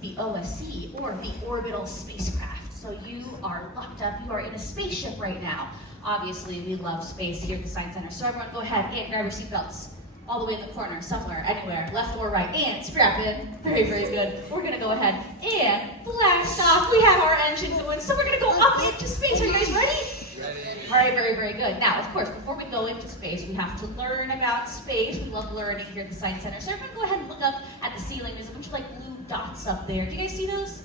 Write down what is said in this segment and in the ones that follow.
the OSC, or the orbital spacecraft. So you are locked up, you are in a spaceship right now. Obviously, we love space here at the Science Center. So everyone go ahead and grab your seatbelts. All the way in the corner, somewhere, anywhere, left or right, and strap in. Very, very good. We're gonna go ahead and blast off. We have our engine going, so we're gonna go up into space. Are you guys ready? Ready. All right, very, very good. Now, of course, before we go into space, we have to learn about space. We love learning here at the Science Center. So everyone go ahead and look up at the ceiling. There's a bunch of like blue dots up there. Do you guys see those?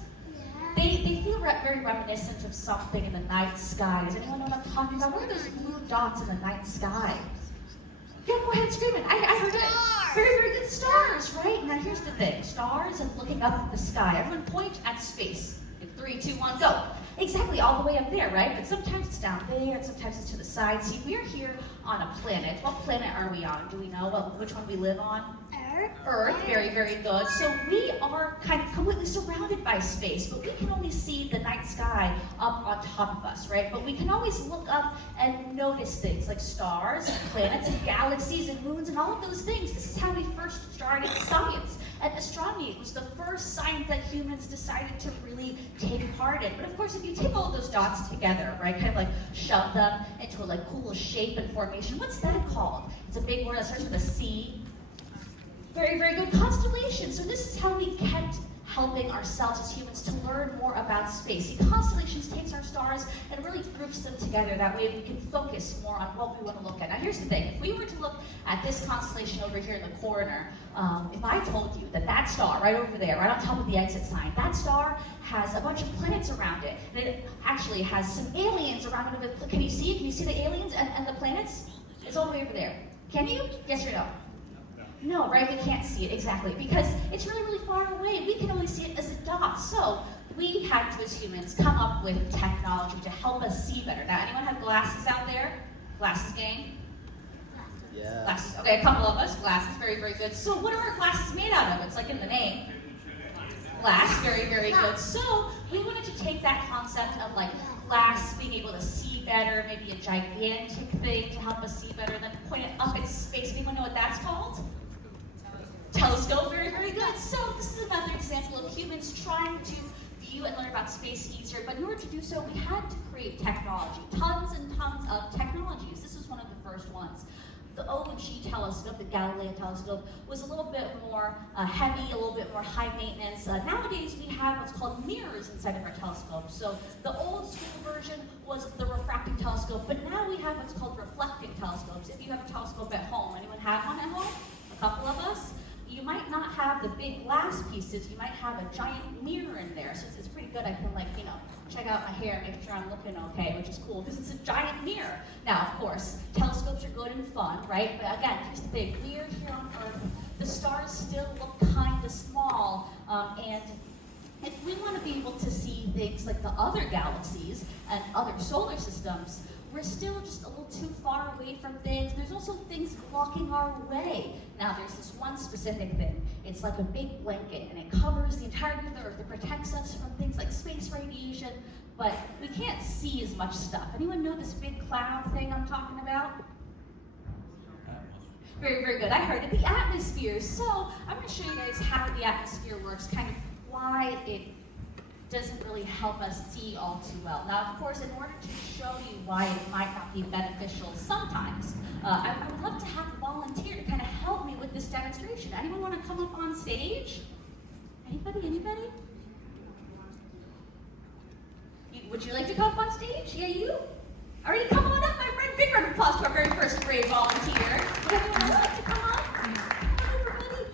They feel very reminiscent of something in the night sky. Does anyone know what I'm talking about? What are those blue dots in the night sky? Yeah, go ahead, scream it. I heard it. Very, very good. Stars, right? Now here's the thing. Stars and looking up at the sky. Everyone point at space. In 3, 2, 1, go. Exactly, all the way up there, right? But sometimes it's down there, and sometimes it's to the side. See, we're here on a planet. What planet are we on? Do we know which one we live on? Earth, very, very good. So we are kind of completely surrounded by space, but we can only see the night sky up on top of us, right? But we can always look up and notice things like stars, and planets, and galaxies, and moons, and all of those things. This is how we first started science. And astronomy was the first science that humans decided to really take part in. But of course, if you take all of those dots together, right, kind of like shove them into a like cool shape and formation, what's that called? It's a big word that starts with a C. Very, very good. Constellation. So this is how we kept helping ourselves as humans to learn more about space. See, constellations takes our stars and really groups them together. That way we can focus more on what we want to look at. Now here's the thing. If we were to look at this constellation over here in the corner, if I told you that that star right over there, right on top of the exit sign, that star has a bunch of planets around it. And it actually has some aliens around it. Can you see it? Can you see the aliens and the planets? It's all the way over there. Can you? Yes or no? No, right? We can't see it, exactly, because it's really, really far away. We can only see it as a dot. So we had to, as humans, come up with technology to help us see better. Now, anyone have glasses out there? Glasses gang? Yeah. Glasses. Okay, a couple of us. Glasses, very, very good. So what are our glasses made out of? It's like in the name. Glass, very, very good. So we wanted to take that concept of like glass, being able to see better, maybe a gigantic thing to help us see better, and then point it up in space. Anyone know what that's called? Telescope, very, very good. So this is another example of humans trying to view and learn about space easier, but in order to do so, we had to create technology, tons and tons of technologies. This was one of the first ones. The OG telescope, the Galileo telescope, was a little bit more heavy, a little bit more high maintenance. Nowadays, we have what's called mirrors inside of our telescope. So the old school version was the refracting telescope, but now we have what's called reflecting telescopes. If you have a telescope at home, anyone have one at home? A couple of us? You might not have the big glass pieces, you might have a giant mirror in there. So it's pretty good. I can check out my hair, make sure I'm looking okay, which is cool because it's a giant mirror. Now, of course, telescopes are good and fun, right? But again, here's the thing, we're here on Earth, the stars still look kind of small, and if we want to be able to see things like the other galaxies and other solar systems, we're still just a little too far away from things. There's also things blocking our way. Now, there's this one specific thing. It's like a big blanket, and it covers the entirety of the Earth. It protects us from things like space radiation, but we can't see as much stuff. Anyone know this big cloud thing I'm talking about? Very, very good. I heard it. The atmosphere. So I'm going to show you guys how the atmosphere works, kind of why it doesn't really help us see all too well. Now, of course, in order to show you why it might not be beneficial sometimes, I would love to have a volunteer to kind of help me with this demonstration. Anyone want to come up on stage? Anybody? Would you like to come up on stage? Yeah, you? All right, come on up, my friend. Big round of applause to our very first brave volunteer. Would anyone else like to come up? Come on, everybody.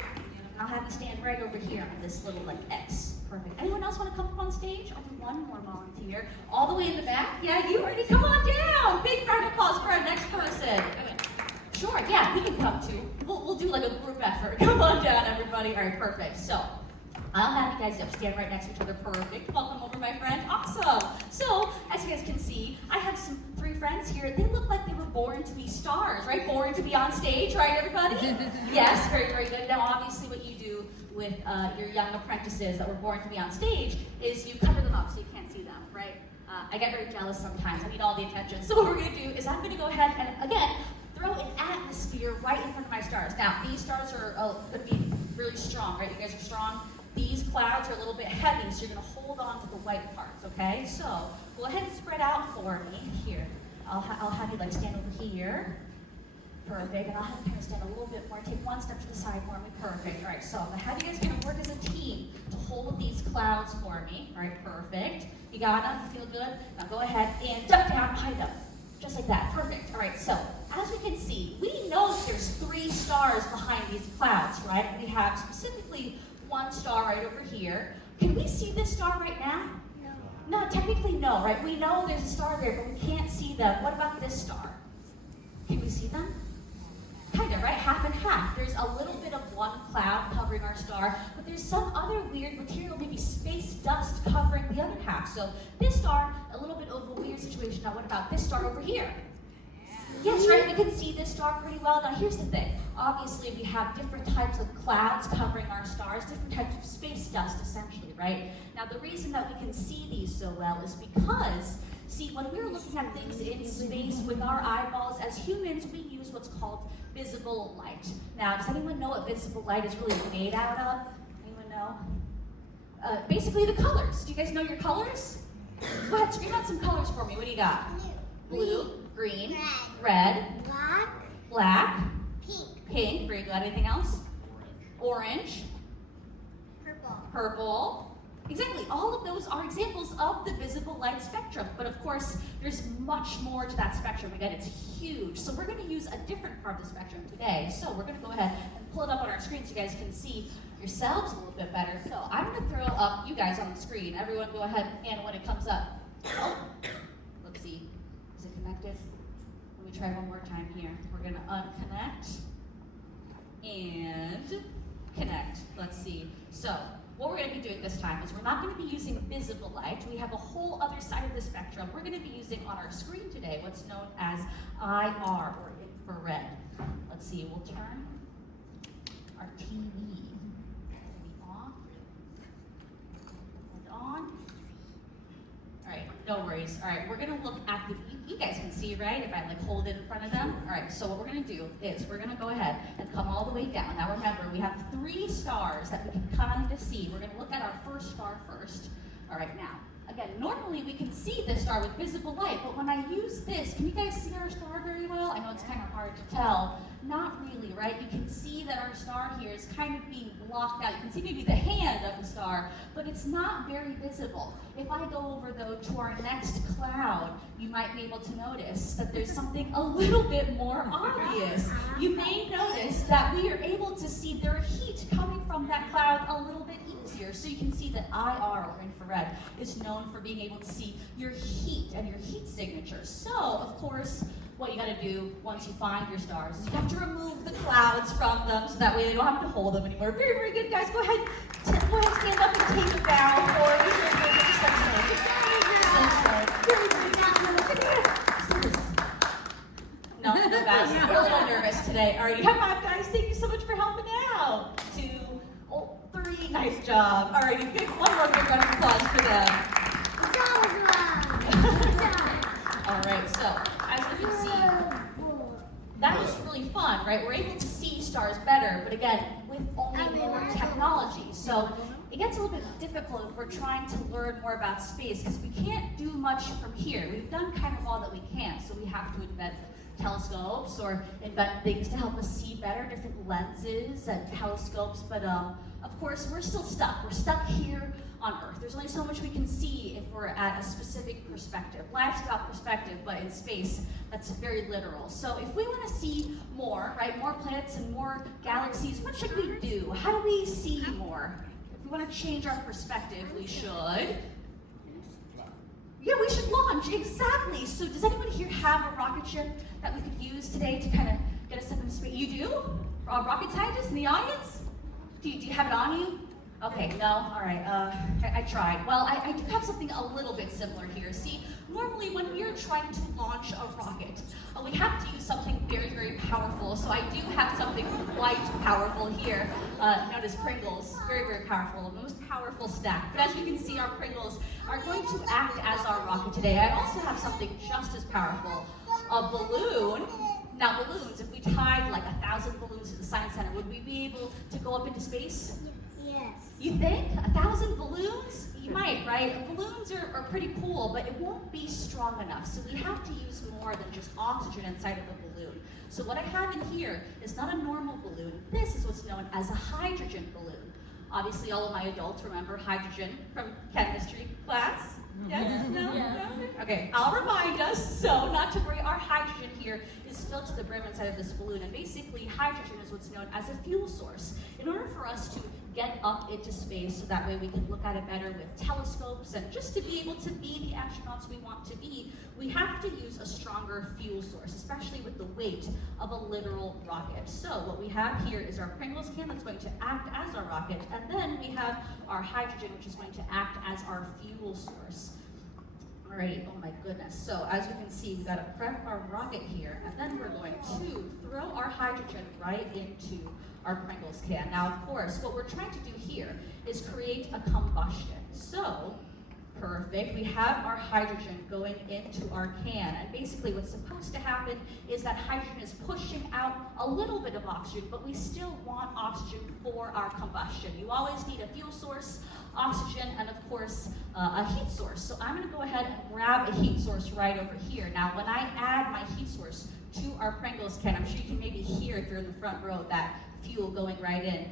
I'll have you stand right over here on this little X. Perfect. Anyone else want to come up on stage? I'll do one more volunteer. All the way in the back. Yeah, you already come on down. Big round of applause for our next person. Okay. Sure, yeah, we can come too. We'll do like a group effort. Come on down, everybody. All right, perfect. So, I'll have you guys stand right next to each other. Perfect. Welcome over, my friend. Awesome. So, as you guys can see, I have three friends here. They look like they were born to be stars, right? Born to be on stage, right, everybody? Yes, very, very good. Now, obviously, what you do with your young apprentices that were born to be on stage is you cover them up so you can't see them, right? I get very jealous sometimes. I need all the attention. So what we're going to do is I'm going to go ahead and, again, throw an atmosphere right in front of my stars. Now, these stars are going to be really strong, right? You guys are strong. These clouds are a little bit heavy, so you're going to hold on to the white parts, okay? So go ahead and spread out for me. Here, I'll have you like stand over here. Perfect, and I'll have you kind of stand a little bit more. Take one step to the side for me. Perfect. All right, so I'm going to have you guys kind of work as a team to hold these clouds for me. All right, perfect. You got them? Feel good? Now go ahead and duck down behind them. Just like that. Perfect. All right, so as we can see, we know that there's 3 stars behind these clouds, right? We have specifically one star right over here. Can we see this star right now? No, technically no, right? We know there's a star there, but we can't see them. What about this star? Can we see them? Kind of, right? Half and half. There's a little bit of one cloud covering our star, but there's some other weird material, maybe space dust, covering the other half. So this star, a little bit of a weird situation. Now what about this star over here? Yes, right, we can see this star pretty well. Now here's the thing. Obviously we have different types of clouds covering our stars, different types of space dust essentially, right? Now the reason that we can see these so well is because, see, when we're looking at things in space with our eyeballs, as humans, we use what's called visible light. Now, does anyone know what visible light is really made out of? Anyone know? Basically the colors. Do you guys know your colors? Go ahead, scream out some colors for me. What do you got? Blue, green, red, black, pink, very good. Anything else? Orange, purple. Exactly, all of those are examples of the visible light spectrum, but of course, there's much more to that spectrum. Again, it's huge. So we're gonna use a different part of the spectrum today. So we're gonna go ahead and pull it up on our screen so you guys can see yourselves a little bit better. So I'm gonna throw up you guys on the screen. Everyone go ahead and when it comes up. Oh, let's see, is it connected? Let me try one more time here. We're gonna unconnect and connect. Let's see. So what we're going to be doing this time is we're not going to be using visible light. We have a whole other side of the spectrum. We're going to be using on our screen today what's known as IR, or infrared. Let's see, we'll turn our TV off and on. All right, no worries. All right, we're going to look at the, you guys can see, right, if I like hold it in front of them. All right, so what we're going to do is we're going to go ahead and come all the way down. Now remember, we have 3 stars that we can kind of see. We're going to look at our first star first. All right, now, again, normally we can see this star with visible light, but when I use this, can you guys see our star very well? I know it's kind of hard to tell. Not really, right? You can see that our star here is kind of being blocked out. You can see maybe the hand of the star, but it's not very visible. If I go over, though, to our next cloud, you might be able to notice that there's something a little bit more obvious. You may notice that we are able to see their heat coming from that cloud a little bit easier. So you can see that IR, or infrared, is known for being able to see your heat and your heat signature. So, of course, what you gotta do once you find your stars is you have to remove the clouds from them so that way they don't have to hold them anymore. Very, very good, guys. Go ahead, stand up and take it down for you. Just like so. Very, very good. No, the best. We're a little nervous today. All right, come on, guys. Thank you so much for helping out. 2, 3, nice job. All right, good. One more big round of applause for them. All right, so as you can see, that was really fun, right? We're able to see stars better, but again, with only more technology. So it gets a little bit difficult if we're trying to learn more about space because we can't do much from here. We've done kind of all that we can, so we have to invent telescopes or invent things to help us see better, different lenses and telescopes, but of course, we're still stuck. We're stuck here on Earth. There's only so much we can see if we're at a specific perspective. Life's about perspective, but in space, that's very literal. So if we want to see more, right, more planets and more galaxies, what should we do? How do we see more? If we want to change our perspective, we should. Yeah, we should launch, exactly. So does anyone here have a rocket ship that we could use today to kind of get us up into space? You do? Rocket scientists in the audience? Do you have it on you? Okay, no, all right, I tried. Well, I do have something a little bit similar here. See, normally when we are trying to launch a rocket, we have to use something very, very powerful. So I do have something quite powerful here, known as Pringles. Very, very powerful, the most powerful snack. But as you can see, our Pringles are going to act as our rocket today. I also have something just as powerful, a balloon. Now balloons, if we tied like 1,000 balloons to the Science Center, would we be able to go up into space? Yes. You think? 1,000 balloons? right? Balloons are pretty cool, but it won't be strong enough. So we have to use more than just oxygen inside of the balloon. So what I have in here is not a normal balloon. This is what's known as a hydrogen balloon. Obviously, all of my adults remember hydrogen from chemistry class. Yes? No? Yes. No? Okay, I'll remind us. So, not to worry, our hydrogen here is filled to the brim inside of this balloon. And basically, hydrogen is what's known as a fuel source. In order for us to get up into space so that way we can look at it better with telescopes and just to be able to be the astronauts we want to be, we have to use a stronger fuel source, especially with the weight of a literal rocket. So what we have here is our Pringles can that's going to act as our rocket, and then we have our hydrogen, which is going to act as our fuel source. All right, oh my goodness. So as you can see, we gotta prep our rocket here, and then we're going to throw our hydrogen right into our Pringles can. Now, of course, what we're trying to do here is create a combustion. So, perfect, we have our hydrogen going into our can, and basically what's supposed to happen is that hydrogen is pushing out a little bit of oxygen, but we still want oxygen for our combustion. You always need a fuel source, oxygen, and of course, a heat source. So I'm gonna go ahead and grab a heat source right over here. Now, when I add my heat source to our Pringles can, I'm sure you can maybe hear if you're in the front row that fuel going right in.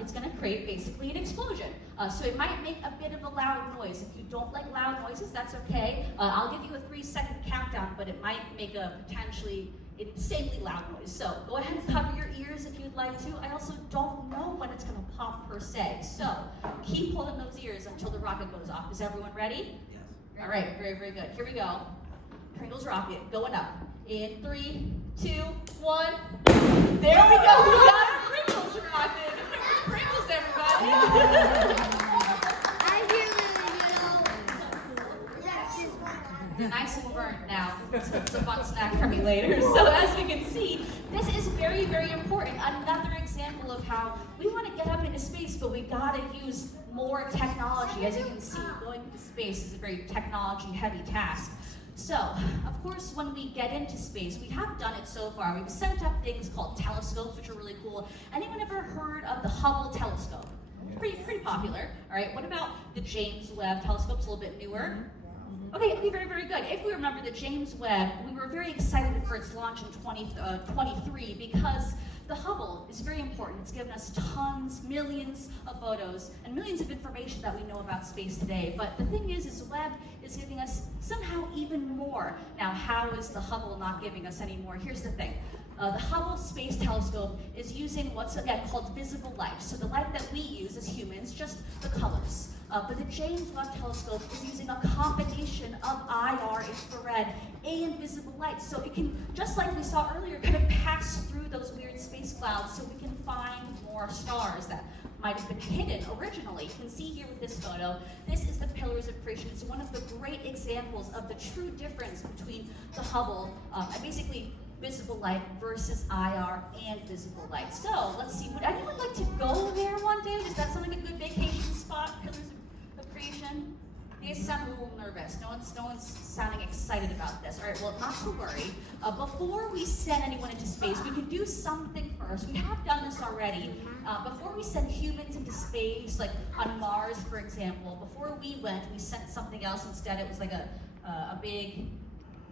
It's going to create basically an explosion. So it might make a bit of a loud noise. If you don't like loud noises, that's okay. I'll give you a 3-second countdown, but it might make a potentially insanely loud noise. So go ahead and cover your ears if you'd like to. I also don't know when it's going to pop per se. So keep holding those ears until the rocket goes off. Is everyone ready? Yes. All right, very, very good. Here we go. Pringles rocket going up. In 3, 2, 1. There we go. We got our Pringles rocket. Pringles, everybody. Nice and burnt now. It's a fun snack for me later. So as we can see, this is very, very important. Another example of how we want to get up into space, but we gotta use more technology. As you can see, going into space is a very technology-heavy task. So, of course, when we get into space, we have done it so far. We've sent up things called telescopes, which are really cool. Anyone ever heard of the Hubble telescope? Pretty popular. All right, what about the James Webb telescope? It's a little bit newer. Okay, very, very good. If we remember the James Webb, we were very excited for its launch in 2023 because the Hubble is very important. It's given us tons, millions of photos, and millions of information that we know about space today. But the thing is Webb is giving us somehow even more. Now, how is the Hubble not giving us any more? Here's the thing. The Hubble Space Telescope is using what's, again, called visible light. So the light that we use as humans, just the colors. But the James Webb Telescope is using a combination of IR, infrared, and visible light. So it can, just like we saw earlier, kind of pass through those weird space clouds so we can find more stars that might have been hidden originally. You can see here with this photo, this is the Pillars of Creation. It's one of the great examples of the true difference between the Hubble and basically visible light versus IR and visible light. So let's see, would anyone like to go there one day? Does that sound like a good vacation spot, Pillars of Creation? You guys sound a little nervous. No one's sounding excited about this. All right, well, not to worry. Before we send anyone into space, we can do something first. We have done this already. Before we send humans into space, like on Mars, for example, before we went, we sent something else instead. It was like a big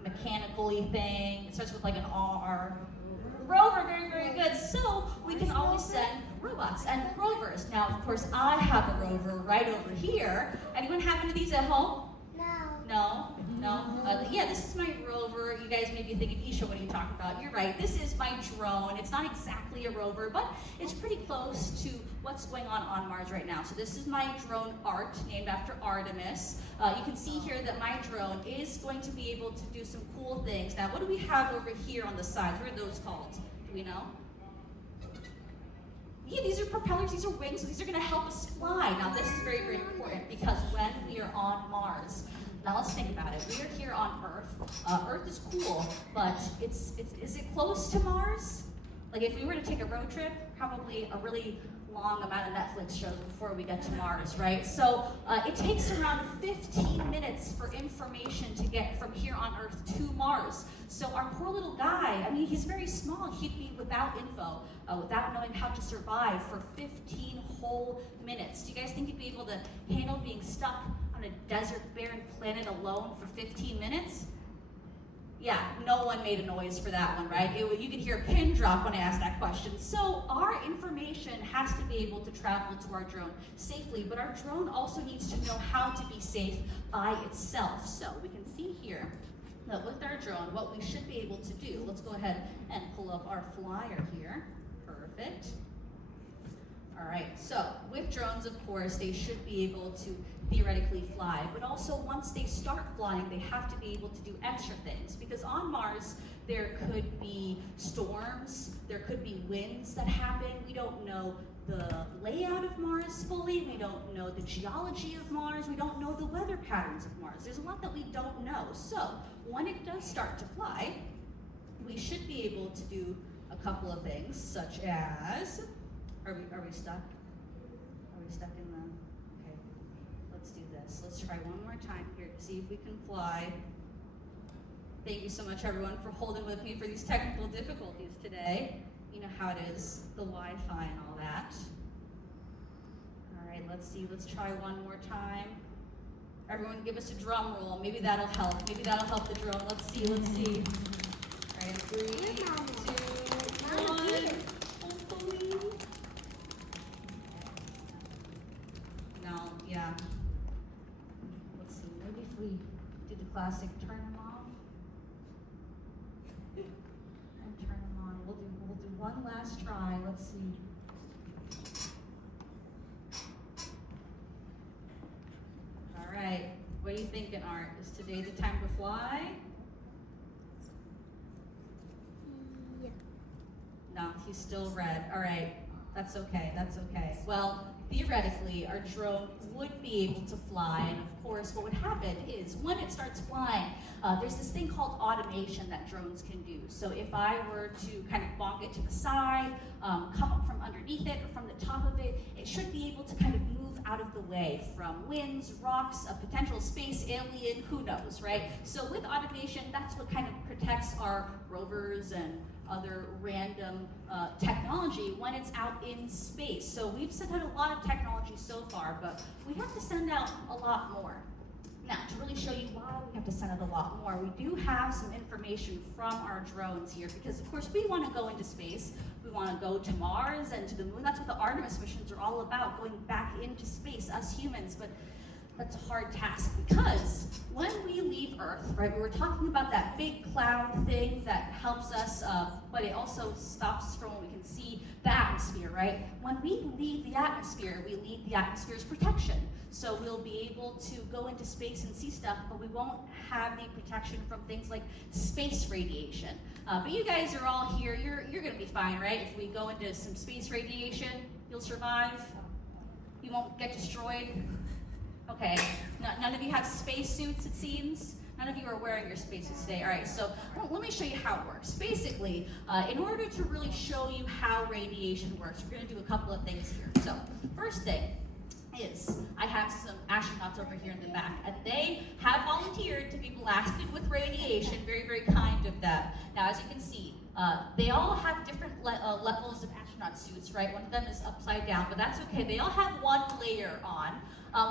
mechanical-y thing. It starts with like an R. Rover, very, very good. So we can always send robots and rovers. Now, of course, I have a rover right over here. Anyone have any of these at home? No? Yeah, this is my rover. You guys may be thinking, Isha, what are you talking about? You're right. This is my drone. It's not exactly a rover, but it's pretty close to what's going on Mars right now. So this is my drone, Art, named after Artemis. You can see here that my drone is going to be able to do some cool things. Now, what do we have over here on the sides? What are those called? Do we know? Yeah, these are propellers, these are wings, so these are going to help us fly. Now, this is very, very important because when we are on Mars, now let's think about it. We are here on Earth. Earth is cool, but is it close to Mars? Like if we were to take a road trip, probably a really long amount of Netflix shows before we get to Mars, right? So it takes around 15 minutes for information to get from here on Earth to Mars. So our poor little guy, I mean, he's very small. He'd be without info, without knowing how to survive for 15 whole minutes. Do you guys think he'd be able to handle being stuck on a desert, barren planet alone for 15 minutes? Yeah, no one made a noise for that one, right? You could hear a pin drop when I asked that question. So our information has to be able to travel to our drone safely, but our drone also needs to know how to be safe by itself. So we can see here that with our drone, what we should be able to do, let's go ahead and pull up our flyer here. Perfect. All right, so with drones, of course, they should be able to theoretically fly, but also once they start flying, they have to be able to do extra things, because on Mars, there could be storms, there could be winds that happen. We don't know the layout of Mars fully, we don't know the geology of Mars, we don't know the weather patterns of Mars. There's a lot that we don't know. So when it does start to fly, we should be able to do a couple of things, such as, are we stuck? Are we stuck in the, okay, let's do this. Let's try one more time here to see if we can fly. Thank you so much, everyone, for holding with me for these technical difficulties today. You know how it is, the Wi-Fi and all that. All right, let's see, let's try one more time. Everyone give us a drum roll. Maybe that'll help. Maybe that'll help the drone. Let's see, let's see. All right, 3, 2, 1. Hopefully. No, yeah. Let's see, maybe if we do the classic turn them off and turn them on. We'll do one last try. Let's see. All right. What are you thinking, Art? Is today the time to fly? Yeah. No, he's still red. All right. That's okay. That's okay. Well, theoretically, our drone would be able to fly, and of course, what would happen is when it starts flying, there's this thing called automation that drones can do. So if I were to kind of bonk it to the side, come up from underneath it or from the top of it, it should be able to kind of move out of the way from winds, rocks, a potential space alien, who knows, right? So with automation, that's what kind of protects our rovers and other random technology when it's out in space. So we've sent out a lot of technology so far, but we have to send out a lot more. Now, to really show you why we have to send out a lot more, we do have some information from our drones here, because of course we want to go into space. We want to go to Mars and to the moon. That's what the Artemis missions are all about, going back into space, us humans. But that's a hard task, because when we leave Earth, right, we were talking about that big cloud thing that helps us, but it also stops us from what we can see, the atmosphere, right? When we leave the atmosphere, we leave the atmosphere's protection. So we'll be able to go into space and see stuff, but we won't have the protection from things like space radiation. But you guys are all here, you're gonna be fine, right? If we go into some space radiation, you'll survive. You won't get destroyed. Okay, none of you have spacesuits, it seems. None of you are wearing your spacesuits today. All right, so let me show you how it works. Basically, in order to really show you how radiation works, we're gonna do a couple of things here. So, first thing is, I have some astronauts over here in the back, and they have volunteered to be blasted with radiation. Very, very kind of them. Now, as you can see, they all have different levels of astronaut suits, right? One of them is upside down, but that's okay. They all have one layer on,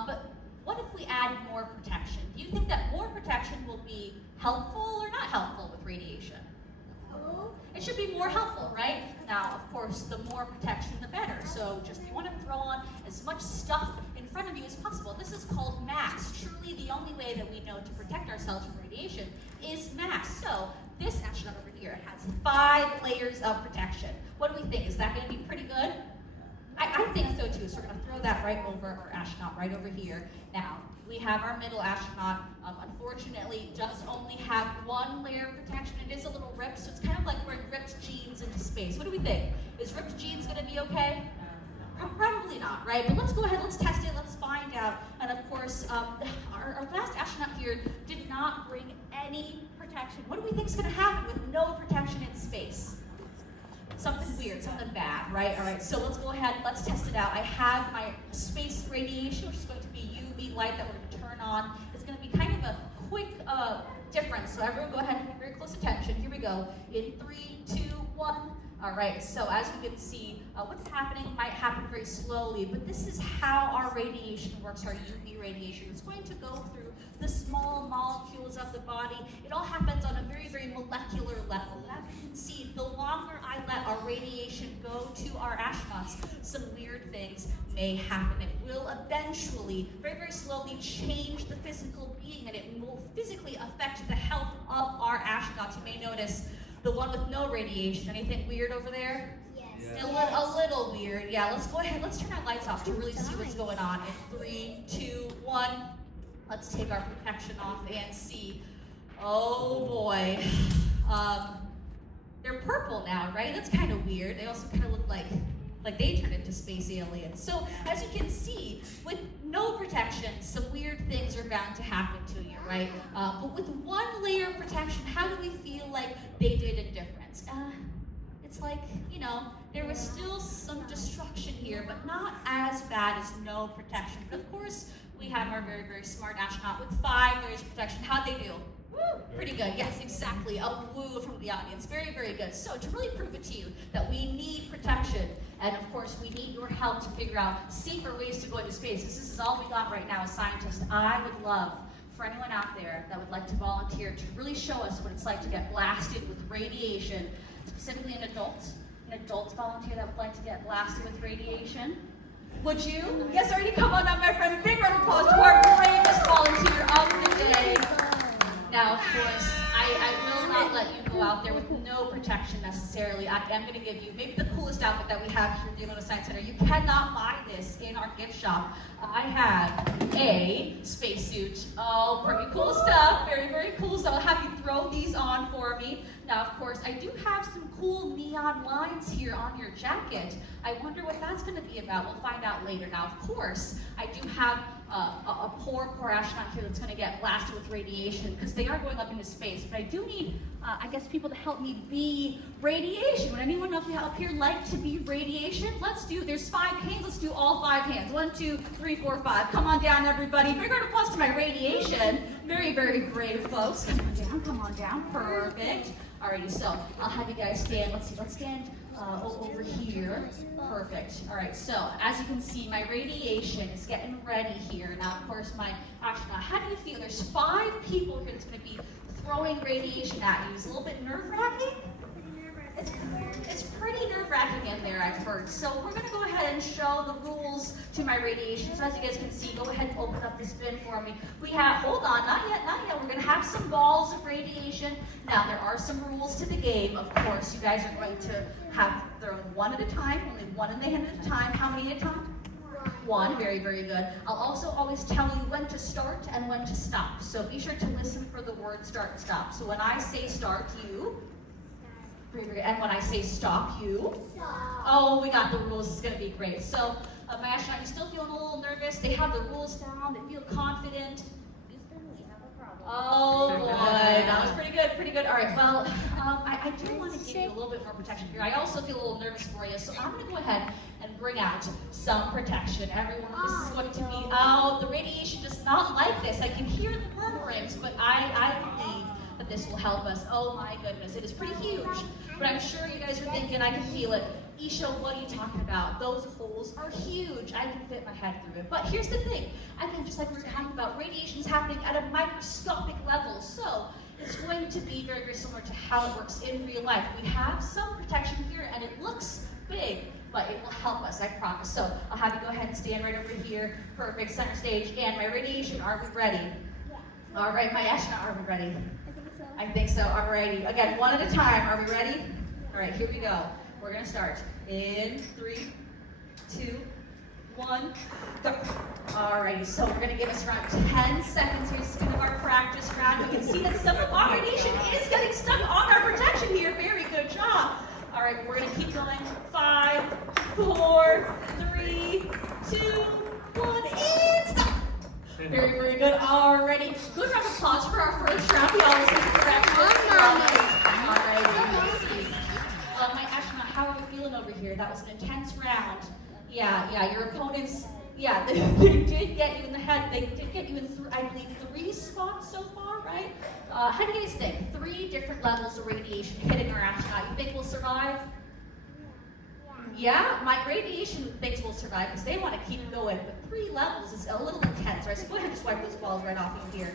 but what if we add more protection? Do you think that more protection will be helpful or not helpful with radiation? It should be more helpful, right? Now, of course, the more protection, the better. So just you want to throw on as much stuff in front of you as possible. This is called masks. Truly, the only way that we know to protect ourselves from radiation is masks. So this astronaut over here has 5 layers of protection. What do we think? Is that going to be pretty good? I think so too, so we're going to throw that right over our astronaut, right over here. Now, we have our middle astronaut, unfortunately, does only have 1 layer of protection. It is a little ripped, so it's kind of like wearing ripped jeans into space. What do we think? Is ripped jeans going to be okay? Probably not, right? But let's go ahead, let's test it, let's find out. And of course, our last astronaut here did not bring any protection. What do we think is going to happen with no protection in space? Something weird, something bad, right? All right, so let's go ahead, let's test it out. I have my space radiation, which is going to be UV light that we're going to turn on. It's going to be kind of a quick difference, so everyone go ahead and pay very close attention. Here we go. In 3, 2, 1, All right, so as you can see, what's happening might happen very slowly, but this is how our radiation works, our UV radiation. It's going to go through the small molecules of the body. It all happens on a very, very molecular level. And as you can see, the longer I let our radiation go to our astronauts, some weird things may happen. It will eventually, very, very slowly change the physical being, and it will physically affect the health of our astronauts. You may notice the one with no radiation. Anything weird over there? Yes. A little weird. Yeah, let's go ahead. Let's turn our lights off to really see what's going on. In 3, 2, 1. Let's take our protection off and see. Oh boy. They're purple now, right? That's kind of weird. They also kind of look like they turned into space aliens. So as you can see, with no protection, some weird things are bound to happen to you, right? But with one layer of protection, how do we feel like they did a difference? It's like, there was still some destruction here, but not as bad as no protection. But of course, we have our very, very smart astronaut with 5 layers of protection. How'd they do? Woo, pretty good. Yes, exactly. A woo from the audience. Very, very good. So to really prove it to you that we need protection, and of course we need your help to figure out safer ways to go into space, because this is all we got right now as scientists, I would love for anyone out there that would like to volunteer to really show us what it's like to get blasted with radiation, specifically an adult volunteer that would like to get blasted with radiation. Would you? Yes, already. Come on up, my friend. Big round of applause to our bravest volunteer of the day. Now, of course, I will not let you go out there with no protection necessarily. I am going to give you maybe the coolest outfit that we have here at the Atlanta Science Center. You cannot buy this in our gift shop. I have a spacesuit. Oh, pretty cool stuff. Very, very cool. So I'll have you throw these on for me. Now, of course, I do have some cool neon lines here on your jacket. I wonder what that's going to be about. We'll find out later. Now, of course, I do have a poor astronaut here that's going to get blasted with radiation because they are going up into space. But I do need, people to help me be radiation. Would anyone up here like to be radiation? There's 5 hands. Let's do all 5 hands. 1, 2, 3, 4, 5. Come on down, everybody. Big round of applause to my radiation. Very, very brave folks. Come on down. Perfect. Alrighty, so I'll have you guys stand. Let's stand over here. Perfect. Alright, so as you can see, my radiation is getting ready here. Now, of course, my astronaut, how do you feel? There's 5 people here that's going to be throwing radiation at you. It's a little bit nerve-wracking? It's pretty nerve-wracking in there, I've heard. So we're going to go ahead and show the rules to my radiation. So as you guys can see, go ahead and open up this bin for me. Hold on, not yet. We're going to have some balls of radiation. Now, there are some rules to the game. Of course, you guys are going to have thrown one at a time, only one in the hand at a time. How many at a time? 1. Very, very good. I'll also always tell you when to start and when to stop. So be sure to listen for the word start and stop. So when I say start, you... And when I say stop, you? Stop. Oh, we got the rules. It's going to be great. So, my astronaut, you still feeling a little nervous? They have the rules down. They feel confident. Oh, boy. That was pretty good. Pretty good. All right. Well, I do want to give you a little bit more protection here. I also feel a little nervous for you. So, I'm going to go ahead and bring out some protection. Everyone, this is going to be... Oh, the radiation does not like this. I can hear the murmurings, but I believe that this will help us. Oh my goodness, it is pretty huge. But I'm sure you guys are thinking, I can feel it. Isha, what are you talking about? Those holes are huge. I can fit my head through it. But here's the thing. Just like we were talking about, radiation is happening at a microscopic level. So it's going to be very, very similar to how it works in real life. We have some protection here, and it looks big, but it will help us, I promise. So I'll have you go ahead and stand right over here. Perfect, center stage. And my radiation, are we ready? Yeah. All right, my astronaut, are we ready? I think so. Alrighty. Again, one at a time. Are we ready? All right, here we go. We're going to start in 3, 2, 1, go. Alrighty, so we're going to give us around 10 seconds here. This is kind of our practice round. You can see that some of our radiation is getting stuck on our protection here. Very good job. All right, we're going to keep going. 5, 4, 3, 2, 1, and stop. Very, very good. Alrighty. Good round of applause for our first round. We all listen correctly. Alrighty, let's see. My astronaut, how are we feeling over here? That was an intense round. Yeah, your opponents, they did get you in the head. They did get you in, I believe, 3 spots so far, right? How do you guys think? 3 different levels of radiation hitting our astronaut. You think we'll survive? Yeah, my radiation things will survive because they want to keep going. But 3 levels is a little intense, right? So go ahead and just wipe those balls right off of here.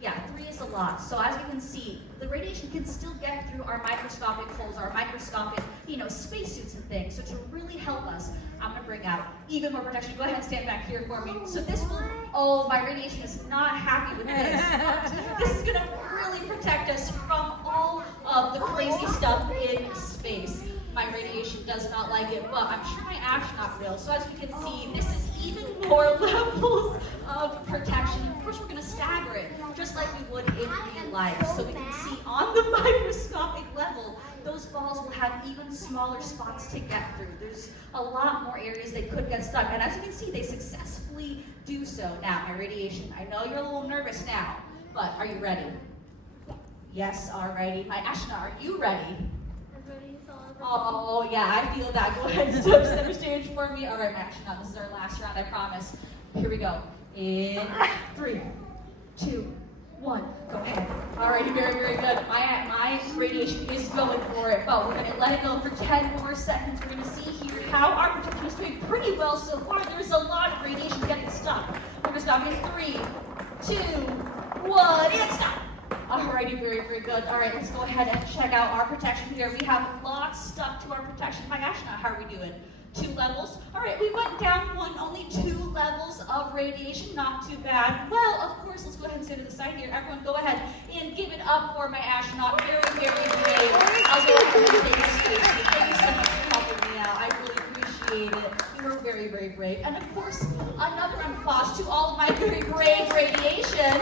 Yeah, 3 is a lot. So as we can see, the radiation can still get through our microscopic holes, our microscopic, spacesuits and things. So to really help us, I'm gonna bring out even more protection. Go ahead and stand back here for me. So this will, oh, my radiation is not happy with this. This is gonna really protect us from all of the crazy stuff in space. My radiation does not like it, but I'm sure my astronaut will. So as we can see, this is even more levels of protection. Of course, we're going to stagger it, just like we would in real life. So we can see on the microscopic level, those balls will have even smaller spots to get through. There's a lot more areas they could get stuck. And as you can see, they successfully do so. Now, my radiation, I know you're a little nervous now, but are you ready? Yes, alrighty. My astronaut, are you ready? Oh, yeah, I feel that. Go ahead and step center stage for me. All right, Max, now this is our last round, I promise. Here we go. In 3, 2, 1, go ahead. All right, very, very good. My radiation is going for it, but we're going to let it go for 10 more seconds. We're going to see here how our protection is doing pretty well so far. There's a lot of radiation getting stuck. We're going to stop in 3, 2, 1, and stop. Alrighty, very, very good. All right, let's go ahead and check out our protection here. We have lots stuck to our protection. My astronaut, how are we doing? 2 levels. All right, we went down only 2 levels of radiation. Not too bad. Well, of course, let's go ahead and sit to the side here. Everyone go ahead and give it up for my astronaut. Very, very brave. I'll go ahead and take this space. Thank you so much for helping me out. I really appreciate it. You were very, very brave. And of course, another round of applause to all of my very brave radiation.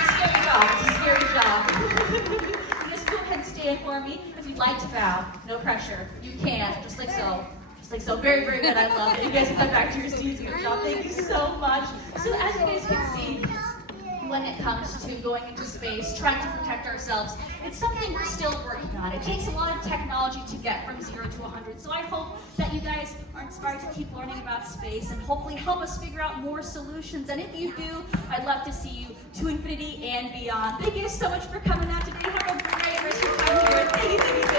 It's a scary job. Just go ahead and stand for me. If you'd like to bow, no pressure. You can, just like so. Just like so. Very, very good. I love it. You guys can come back to your seats. Good job. Thank you so much. So as you guys can see, when it comes to going into space, trying to protect ourselves, it's something we're still working on. It takes a lot of technology to get from 0 to 100. So I hope that you guys are inspired to keep learning about space and hopefully help us figure out more solutions. And if you do, I'd love to see you to infinity and beyond. Thank you so much for coming out today. Have a great rest of your time here. Thank you.